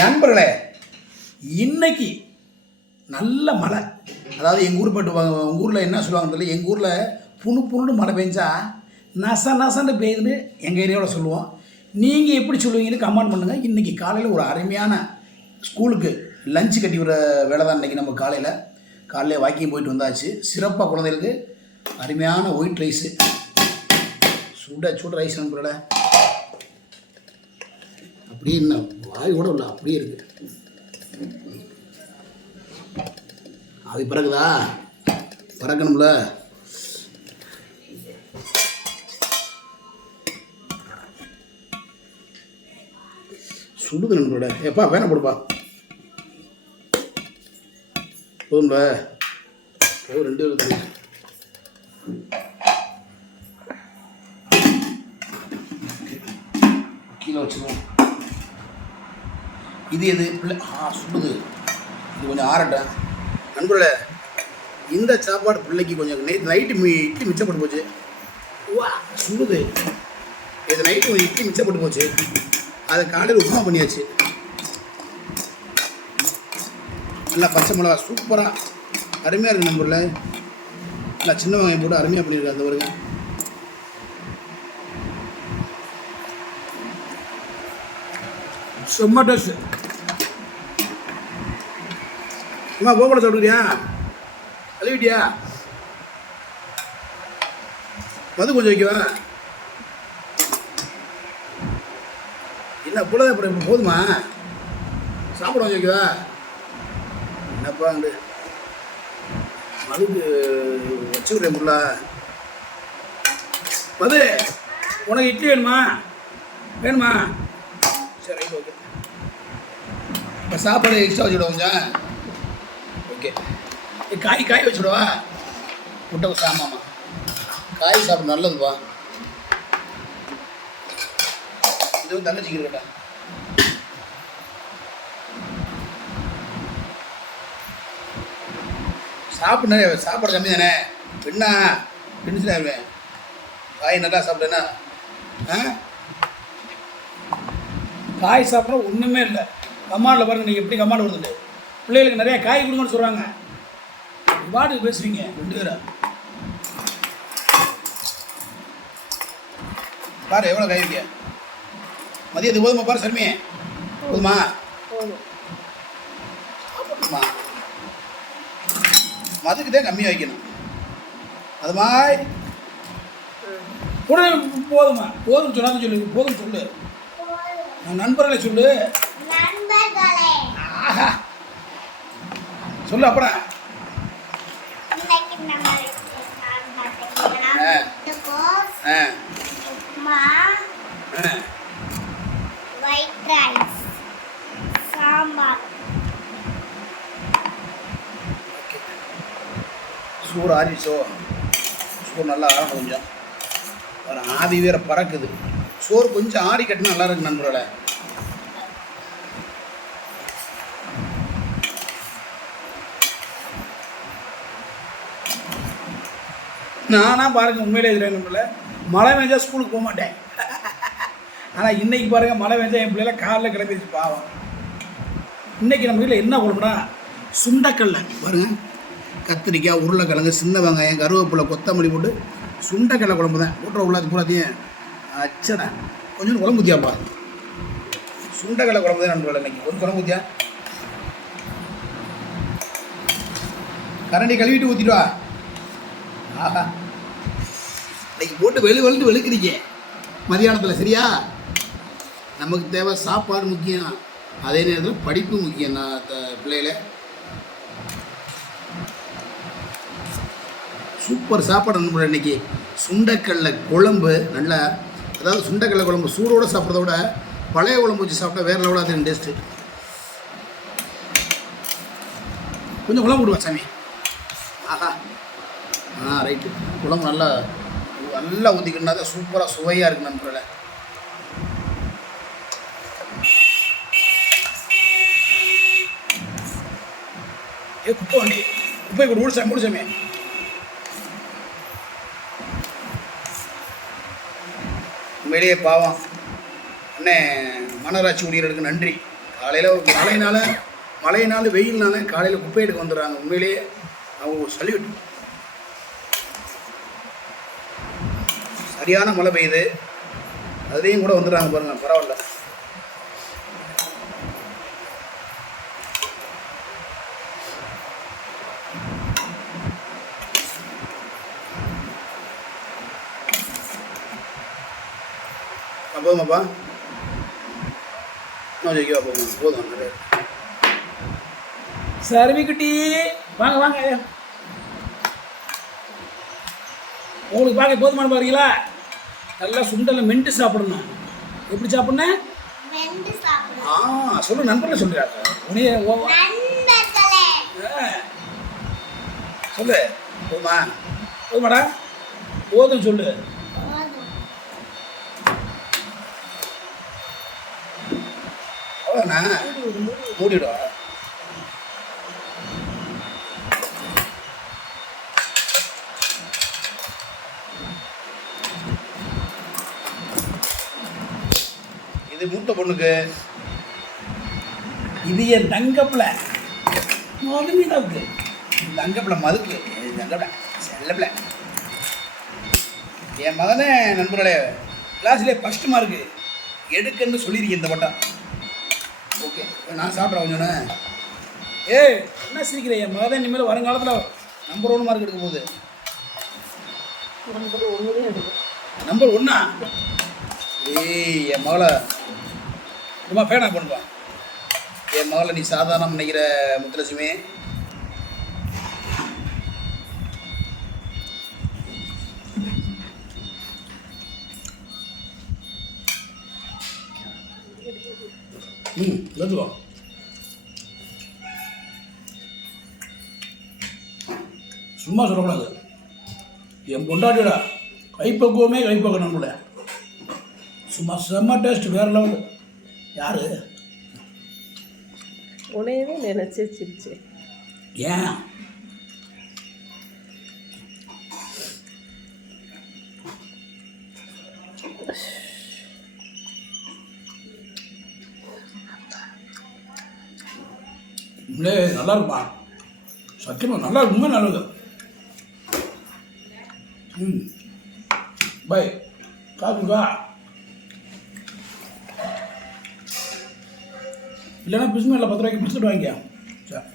நண்பர்களே இன்னைக்கு நல்ல மழை. அதாவது எங்கள் ஊர் பட்டு உங்கள் ஊரில் என்ன சொல்லுவாங்க தெரியல. எங்கள் ஊரில் புணு புணுன்னு மழை பெஞ்சா நச நசன்னு பெய்யுதுன்னு எங்கள் ஏரியாவில் சொல்லுவோம். நீங்கள் எப்படி சொல்லுவீங்கன்னு கமெண்ட் பண்ணுங்கள் இன்றைக்கி காலையில் ஒரு அருமையான ஸ்கூலுக்கு லஞ்சு கட்டி விடுற வேலை தான் இன்றைக்கி நம்ம காலையில். காலையில் வாக்கிங் போயிட்டு வந்தாச்சு. சிறப்பாக குழந்தைகளுக்கு அருமையான ஒயிட் ரைஸு சுட சுட ரைஸ் நண்பர்களே. அப்படியே என்ன வாய் கூட அப்படியே இருக்கு. அது பிறகுதா பறக்கணும்ல. சுடுது நண்பரோட எப்பா வேணாம் போடுப்பா. போதும்ல. ரெண்டு இருக்குது கீழே வச்சுருவோம். இது எது? பிள்ளை. ஆ சுடுது இது கொஞ்சம் ஆறட்டும் நண்பர்களே இந்த சாப்பாடு பிள்ளைக்கு கொஞ்சம் நைட் நைட்டு மீ இட்லி மிச்சப்பட்டு போச்சு. வா சுடுது இது நைட்டு இட்லி மிச்சப்பட்டு போச்சு. அதை காலையில் உப்புமா பண்ணியாச்சு. நல்லா பச்சை மிளகா சூப்பராக அருமையாக இருக்குது நண்பரில் நல்லா சின்ன வெங்காயம் போட்டு அருமையாக பண்ணியிருக்காரு அந்த வருங்க செம்ம டேஸ்ட் அம்மா கோகுல சாப்பிடுறியா கழுவிட்டியா மது கொஞ்சம் வைக்கவா? என்ன புள்ளதை படம் போதுமா? சாப்பிட கொஞ்சம் வைக்கவா? என்னப்பா அண்டு மதுக்கு வச்சுக்கிறேன் புள்ள. மது உனக்கு இட்லி வேணுமா? வேணுமா? சரி ரைட் ஓகே. இப்போ சாப்பாடு எக்ஸ்ட்ரா வச்சுடுவோம் கொஞ்சம். காய் காய் வச்சுடுவா. முட்டை ஆமாம்மா. காய் சாப்பிட நல்லதுப்பா. இது வந்து தங்கச்சிக்கு இருக்கட்டா? சாப்பிட சாப்பாடு கம்மி தானே? என்ன டென்ஷன் ஆகுவேன் காய் நல்லா சாப்பிட்டேன்னா ஆ? காய் சாப்பிட்ற ஒன்றுமே இல்லை. கமாண்டில் பாருங்கள் நீங்கள் எப்படி கமாண்ட் வருது பிள்ளைகளுக்கு நிறையா காய் கொடுங்கன்னு சொல்கிறாங்க பாட்டுக்கு பேசுவீங்க ரெண்டு பேரும் பாரு எவ்வளோ வைக்க மதியத்துக்கு போதுமா பாரு சர்மி போதுமா? சாப்பிடணுமா மதுக்கு தான் கம்மியாக வைக்கணும். அது மாதிரி. உடனே போதுமா? போதும் சொல்லாத சொல்லு போதும் சொல்லு. உன் நண்பர்களை சொல்லு. ஆஹா. சொல்லு அப்புறம் இன்னைக்கு நம்ம நான் பார்த்தீங்கன்னா ஆ. முட்டைக்கோஸ் ஆ உப்புமா ஆ ஒயிட் ரைஸ் சாம்பார் சூடு ஆறிச்சோ சூடு நல்லா ஆகும் கொஞ்சம். ஒரு ஆவி வேற பறக்குது. சோறு கொஞ்சம் ஆறி கட்டினா நல்லா இருக்கு நண்பர்களே. நானாக பாருங்க உண்மையிலே இதில் நண்பர்களே மழை பெஞ்சா ஸ்கூலுக்கு போக மாட்டேன். ஆனால் இன்னைக்கு பாருங்க மழை பெஞ்சா என் பிள்ளைல காலில் கிளம்பிடுச்சு பாவம். இன்னைக்கு நம்ம வீட்டில் என்ன குழம்புனா சுண்டக்கல்ல பாருங்க. கத்திரிக்காய் உருளைக்கிழங்கு சின்ன வெங்காயம் கருவேப்பிலை கொத்தமல்லி போட்டு சுண்டக்கடலை குழம்பு தான். ஊட்டுற உள்ள பூராத்தையும் அச்சனை கொஞ்சம் குழம்பு ஊற்றியாப்பா சுண்டக்கடலை குழம்பு தான் நண்பர்கள் இன்னைக்கு. கொஞ்சம் குழம்பு ஊற்றியா கரண்டி கழுவிட்டு ஊற்றிட்டு வா ஆஹா. இன்னைக்கு போட்டு வெளு வெளுத்து வெளுக்கிறீங்க. மதியானத்தில் சரியா? நமக்கு தேவை சாப்பாடு முக்கியம். அதே நேரத்தில் படிப்பு முக்கியம். நான் பிள்ளைகளை சூப்பர் சாப்பாடு நண்பர் இன்னைக்கு சுண்டக்கடலை குழம்பு நல்லா அதாவது சுண்டக்கடலை குழம்பு சூடோடு சாப்பிட்றத விட பழைய குழம்பு வச்சு சாப்பிட்டா வேறு லெவலாக தெரியும் டேஸ்ட்டு கொஞ்சம் குழம்பு விடுவா சாமி. ஆஹா. ஆ ரைட்டு குழம்பு நல்லா நல்லா ஊற்றிக்கிட்டா தான் சூப்பராக சுவையாக இருக்கு நண்பர்களே ஏ குப்பை வண்டி. குப்பை கூட மூடு சாமி மூடு சாமி உண்மையிலேயே பாவம். அண்ணே மனராட்சி ஊழியர்களுக்கு நன்றி. காலையில் ஒரு மழையினால மழையினால வெயில்னால காலையில் குப்பை எடுக்க வந்துடுறாங்க. உண்மையிலேயே அவங்க சல்யூட் சரியான மழை பெய்யுது. அதுலேயும் கூட வந்துடுறாங்க பாருங்கள் பரவாயில்ல. போதுமாப்பா இன்னும் ஜெயிக்கவா போதும் போதும் நிறைய சரவி குட்டி வாங்க வாங்க உங்களுக்கு பார்க்க போதுமான பாருங்களா நல்லா சுண்டலை மென்று சாப்பிடணும் எப்படி சாப்பிடணும் ஆ சொல்லு நண்பர்களே சொல்கிறாங்க உனைய ஓ நண்பர்களே சொல்லு போதுமா போதுமாடா போதும் சொல்லு அவ்வளோண்ணா மூடிடுவா இது மூத்த பொண்ணுக்கு. இது என் தங்கப்பில் மதுமீனாவுக்கு இந்த அங்கப்பிள்ள மதுக்கு. இது அங்கப்பிள்ள செல்லப்பிள்ள என் மகனே நண்பர்களே கிளாஸ்லேயே ஃபஸ்ட்டு மார்க்கு எடுக்கன்னு சொல்லியிருக்கேன் இந்த வட்டம். ஓகே. நான் சாப்பிட்றேன் கொஞ்சோன்னு ஏய் என்ன சிரிக்கிறேன் என் மகன் இனிமேல் வருங்காலத்தில் நம்பர் ஒன் மார்க் எடுக்க போகுது. நம்பர் ஒன்னா ஏய் என் மகளை. ரொம்ப ஃபேனா பண்ணுவா என் மகளை நீ சாதாரணம் நினைக்கிற முத்துலட்சுமி? ம் எடுத்துக்கோ சும்மா சொல்லக்கூடாது. என் பொண்டாட்டியோட கைப்பக்குவமே கைப்பக்கம் நம்மள சும்மா செம்ம டேஸ்ட் வேற லெவல் யாரு? உனையவே நினைச்சே ஏன்? உண்மையிலே நல்லா இருப்பா. சத்தியமாக நல்லா ரொம்ப நல்லது. ம். பை காப்பிக்கா இல்லைன்னா பிஸ்மில்ல பத்து ரூபாய்க்கு பிடிச்சிட்டு வாங்கிக்க. சரி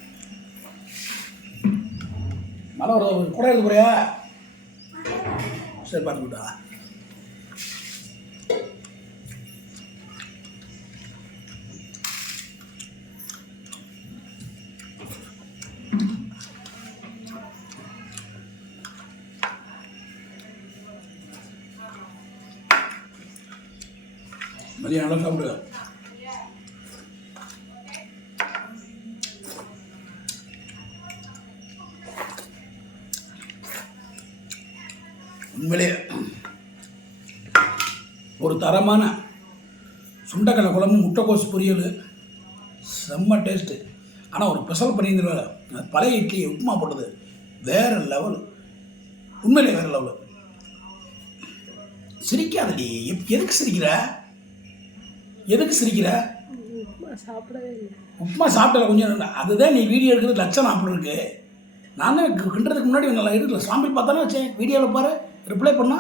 மழை ஒரு குறை எடுத்து போறியா? சரி பார்த்துக்கிட்டா மதியம் நல்லா சாப்பிடுங்க உண்மையிலே ஒரு தரமான சுண்டக்கடலை குழம்பு முட்டைக்கோஸ் பொரியல். செம்ம டேஸ்ட்டு ஆனால் ஒரு ஸ்பெஷல் பண்ணியிருந்துருவாரு அது பழைய இட்லி உப்புமா போட்டது. வேறு லெவல் உண்மையிலே வேறு லெவல் சிரிக்காதடி. எப்- எதுக்கு சிரிக்கிற? எதுக்கு சிரிக்கிற? உப்புமா சாப்பிட்டல கொஞ்சம். அதுதான் நீ வீடியோ எடுக்கிறது லட்சம் அப்படி இருக்கு. நானே கிண்டுறதுக்கு முன்னாடி நல்லா எடுக்கல. சாம்பிள் பார்த்தானே வச்சேன். வீடியோவில் பாரு. ரிப்ளை பண்ணா.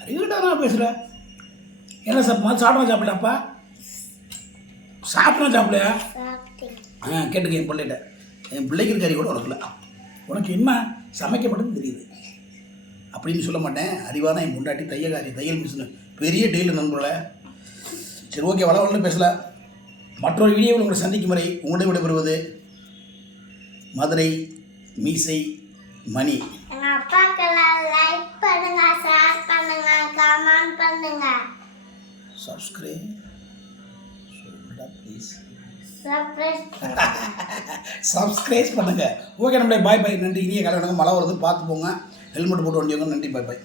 அறிவிட்டா நான் பேசுகிறேன் என்ன சாப்பிட்டு சாப்பிட்டா சாப்பிடலாப்பா சாப்பிட்டா சாப்பிடலையா? சாப்பிட்டேன். ஆ கேட்டுக்க என் பிள்ளைகிட்ட. என் பிள்ளைக்கு கறி கூட உனக்குல உனக்கு என்ன சமைக்கப்பட்டது தெரியுது. அப்படின்னு சொல்ல மாட்டேன். அறிவான என் முண்டாட்டி தையக்காரி தையல் மிஷினு பெரிய டெய்லர் நண்பர்களே. சரி ஓகே வள வளன்னு பேசல. மற்றொரு வீடியோவில் உங்களை சந்திக்கும் வரை உங்களை விடைபெறுவது மதுரை மீசை மணி. எங்க அப்பாக்கெல்லாம் லைக் பண்ணுங்க ஷேர் பண்ணுங்க கமெண்ட் பண்ணுங்க. சப்ஸ்கிரைப் ப்ளீஸ் சர்ப்ரைஸ் சப்ஸ்கிரைப் பண்ணுங்கள் ஓகே நம்மளே பாய் பாய் நன்றி இனிய காலை வணக்கம். மழை வருது பார்த்து போங்க. ஹெல்மெட் போட்டு வண்டியோங்க நன்றி பாய் பாய்